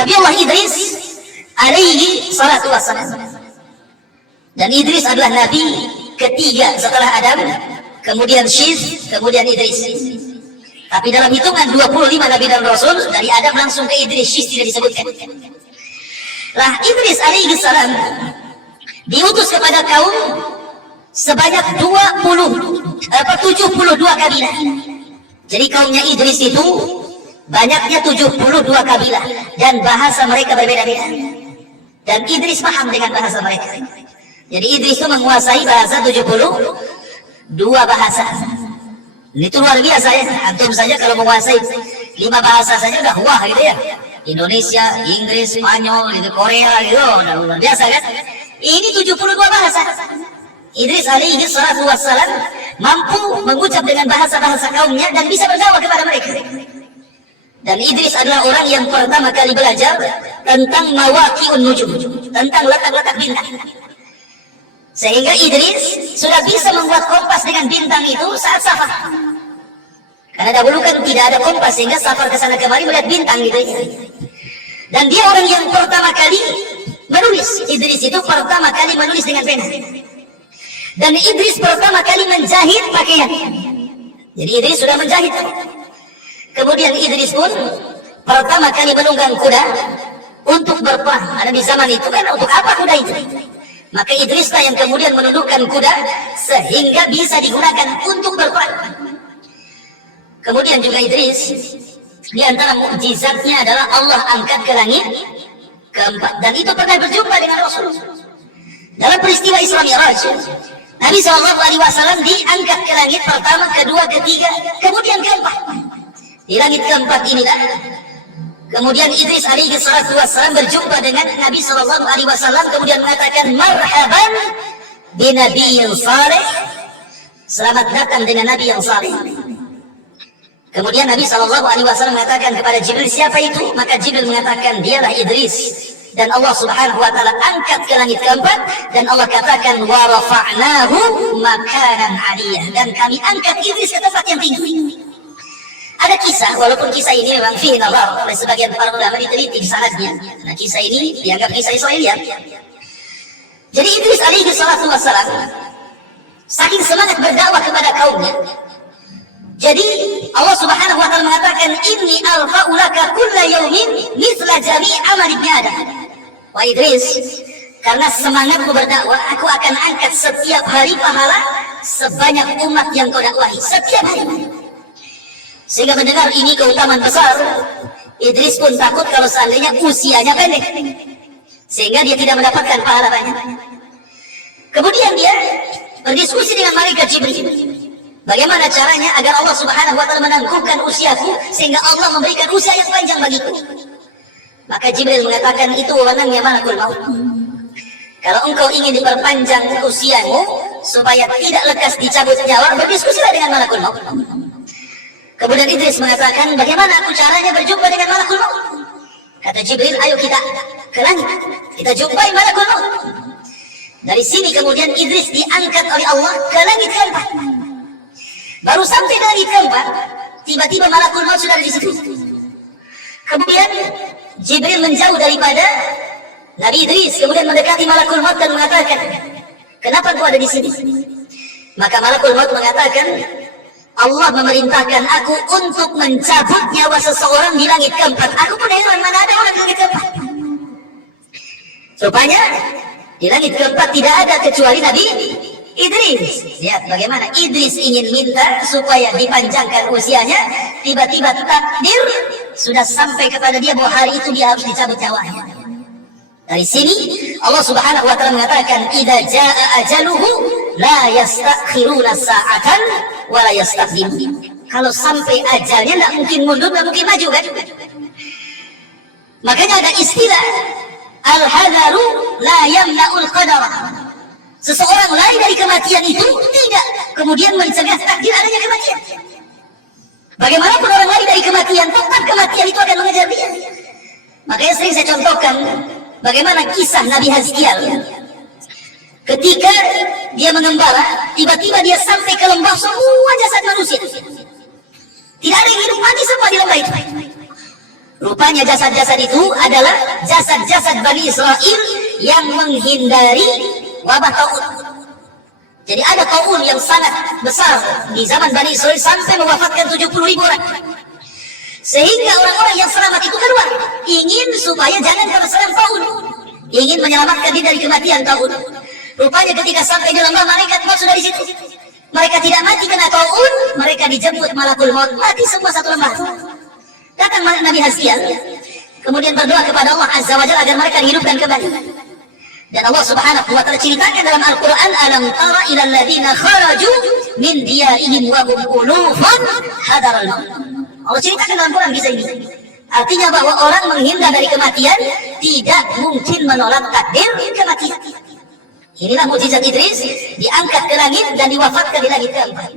Nabi Allah Idris alaihi salatu wassalam. Dan Idris adalah nabi ketiga setelah Adam, kemudian Syith, kemudian Idris. Tapi dalam hitungan 25 nabi dan rasul, dari Adam langsung ke Idris, Syith tidak disebutkan. Lah Idris alaihi salam diutus kepada kaum sebanyak 72 kabilah. Jadi kaumnya Idris itu banyaknya 72 kabilah dan bahasa mereka berbeda-beda. Dan Idris paham dengan bahasa mereka. Jadi Idris itu menguasai bahasa 72 bahasa. Itu luar biasa ya. Antum saja kalau menguasai 5 bahasa saja udah wah gitu ya. Indonesia, Inggris, Spanyol, gitu, Korea gitu, udah luar biasa kan. Ini 72 bahasa. Idris alaihi salatu wassalam mampu mengucap dengan bahasa-bahasa kaumnya dan bisa berdakwah kepada mereka. Dan Idris adalah orang yang pertama kali belajar tentang mawaqi'un nujum, tentang letak-letak bintang. Sehingga Idris sudah bisa membuat kompas dengan bintang itu saat safar. Karena dahulu kan tidak ada kompas, sehingga safar ke sana kemari melihat bintang gitu ya. Dan dia orang yang pertama kali menulis. Idris itu pertama kali menulis dengan pena. Dan Idris pertama kali menjahit pakaian. Jadi Idris sudah menjahit. Kemudian Idris pun pertama kali menunggang kuda untuk berperang. Ada di zaman itu kan untuk apa kuda itu? Maka Idrislah yang kemudian menundukkan kuda sehingga bisa digunakan untuk berperang. Kemudian juga Idris, di antara mukjizatnya adalah Allah angkat ke langit keempat, dan itu pernah berjumpa dengan Rasul. Dalam peristiwa Isra Mi'raj, Nabi SAW diangkat ke langit pertama, kedua, ketiga, kemudian keempat. Di langit keempat inilah kemudian Idris alaihi salatu wassalam berjumpa dengan Nabi SAW, kemudian mengatakan marhaban bi nabiyyin saleh, selamat datang dengan Nabi yang saleh. Kemudian Nabi SAW mengatakan kepada Jibril, siapa itu? Maka Jibril mengatakan, dialah Idris. Dan Allah Subhanahu wa taala angkat ke langit keempat, dan Allah katakan wa rafa'nahu makanan 'aliyah, dan kami angkat Idris ke tempat yang tinggi. Ada kisah, walaupun kisah ini memang fihi nazar oleh sebagian para ulama, diteliti sanadnya. Nah, kisah ini dianggap kisah Israiliyat. Jadi Idris alaihi salatu wassalam saking semangat berdakwah kepada kaumnya. Jadi Allah Subhanahu wa taala mengatakan inni alfa'u laka kulla yaumin mithla jami' amal ibni Adam. Wa Idris, karena semangatmu berdakwah, aku akan angkat setiap hari pahala sebanyak umat yang kau dakwahi, setiap hari. Sehingga mendengar ini keutamaan besar, Idris pun takut kalau seandainya usianya pendek, sehingga dia tidak mendapatkan pahala banyak. Kemudian dia berdiskusi dengan malaikat Jibril, bagaimana caranya agar Allah Subhanahu wa taala menangguhkan usiaku sehingga Allah memberikan usia yang panjang bagiku. Maka Jibril mengatakan, itu wewenangnya malakul maut. Kalau engkau ingin diperpanjang usiamu supaya tidak lekas dicabut nyawa, berdiskusilah dengan malakul maut. Kemudian Idris mengatakan, bagaimana aku caranya berjumpa dengan malakul maut? Kata Jibril, ayo kita ke langit, kita jumpai malakul maut. Dari sini kemudian Idris diangkat oleh Allah ke langit keempat. Baru sampai ke langit keempat, tiba-tiba malakul maut sudah ada di situ. Kemudian Jibril menjauh daripada Nabi Idris, kemudian mendekati malakul maut dan mengatakan, kenapa kau ada di sini? Maka malakul maut mengatakan, Allah memerintahkan aku untuk mencabut nyawa seseorang di langit keempat. Aku pun heran, mana ada orang di langit keempat. Rupanya di langit keempat tidak ada kecuali Nabi Idris. Lihat bagaimana Idris ingin minta supaya dipanjangkan usianya, tiba-tiba takdir sudah sampai kepada dia bahwa hari itu dia harus dicabut nyawanya. Dari sini Allah Subhanahu wa taala mengatakan, idza jaa ajaluhu la yastakhiruna sa'atan wa la yastaqdimun. Kalau sampai ajalnya tidak mungkin mundur, tidak mungkin maju kan? Makanya ada istilah al-hadaru la yamna'ul qadar. Seseorang lari dari kematian itu tidak kemudian mencegah takdir adanya kematian. Bagaimanapun orang lari dari kematian, tetap kematian itu akan mengejar dia. Makanya sering saya contohkan bagaimana kisah Nabi Hazkiel. Ketika dia mengembara, tiba-tiba dia sampai ke lembah, semua jasad manusia. Tidak ada yang hidup, mati semua di lembah itu. Rupanya jasad-jasad itu adalah jasad-jasad Bani Israel yang menghindari wabah taun. Jadi ada taun yang sangat besar di zaman Bani Israel sampai mewafatkan 70.000 orang. Sehingga orang-orang yang selamat itu keluar, ingin supaya jangan terserang taun, ingin menyelamatkan diri dari kematian taun. Rupanya ketika sampai di lembah, malaikat maut sudah di situ. Mereka tidak mati kena taun, mereka dijemput malakul maut, mati semua satu lembah. Datang Nabi Haskiel, kemudian berdoa kepada Allah Azza wa Jalla agar mereka dihidupkan kembali. Dan Allah Subhanahu wa Ta'ala ceritakan dalam Al-Quran, alam tara ilal ladina kharaju min diyarihim wa hum ulufun hadaral maut. Allah ceritakan dalam Quran kisah ini. Artinya bahwa orang menghindar dari kematian tidak mungkin menolak takdir kematian. Inilah mukjizat Idris, diangkat ke langit dan diwafatkan di langit keempat.